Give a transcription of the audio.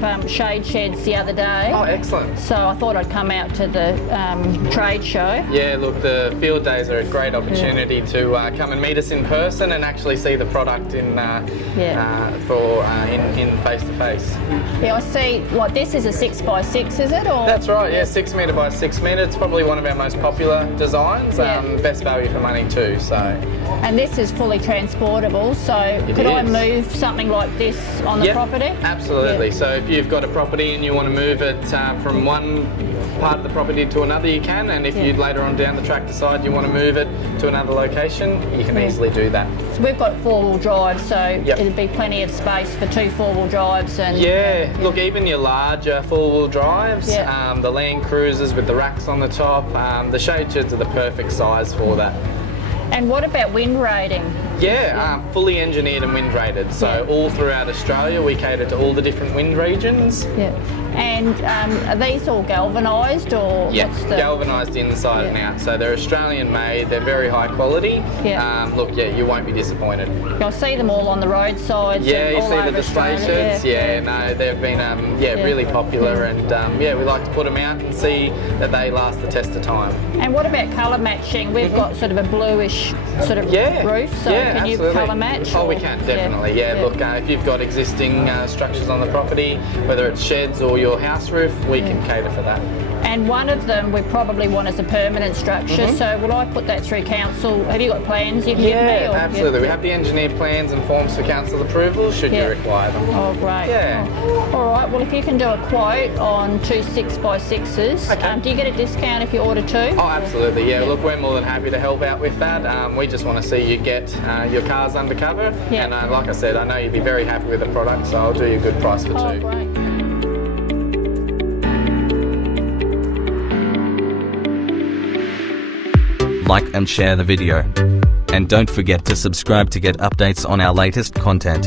check shade sheds the other day. Oh, excellent. So I thought I'd come out to the trade show. Yeah, look, the field days are a great opportunity to come and meet us in person and actually see the product in face to face. Yeah, I see. Like this is a 6x6, is it? Or that's right. Yeah, 6 metre by 6 metre. It's probably one of our most popular designs. Best value for money too. So. And this is fully transportable. So could I move something like this on the property? Absolutely. So if you've got a property and you want to move it from one part of the property to another, you can, and if you later on down the track decide you want to move it to another location, you can easily do that. So we've got 4-wheel drive, so it'd be plenty of space for 2 4-wheel drives. And look, even your larger 4-wheel drives, the Land Cruisers with the racks on the top, the shade sheds are the perfect size for that. And what about wind rating? Fully engineered and wind rated. So all throughout Australia, we cater to all the different wind regions. And are these all galvanised or? Galvanised inside and out. So they're Australian made, they're very high quality. Look, you won't be disappointed. You'll see them all on the roadsides. You see the display sheds. No, they've been really popular, and we like to put them out and see that they last the test of time. And what about colour matching? We've got sort of a bluish sort of roof, so can you colour match? Oh, we can, definitely. Look, if you've got existing structures on the property, whether it's sheds or your house roof, we can cater for that. And one of them we probably want as a permanent structure, so will I put that through council? Have you got plans you can give me? Or? Absolutely. We have the engineered plans and forms for council approval should you require them. Oh, great. All right, well, if you can do a quote on 2 6x6s, do you get a discount if you order 2? Oh, absolutely. Look, we're more than happy to help out with that. We just want to see you get your cars under cover, and like I said, I know you'd be very happy with the product, so I'll do you a good price for 2. Oh, great. Like and share the video. And don't forget to subscribe to get updates on our latest content.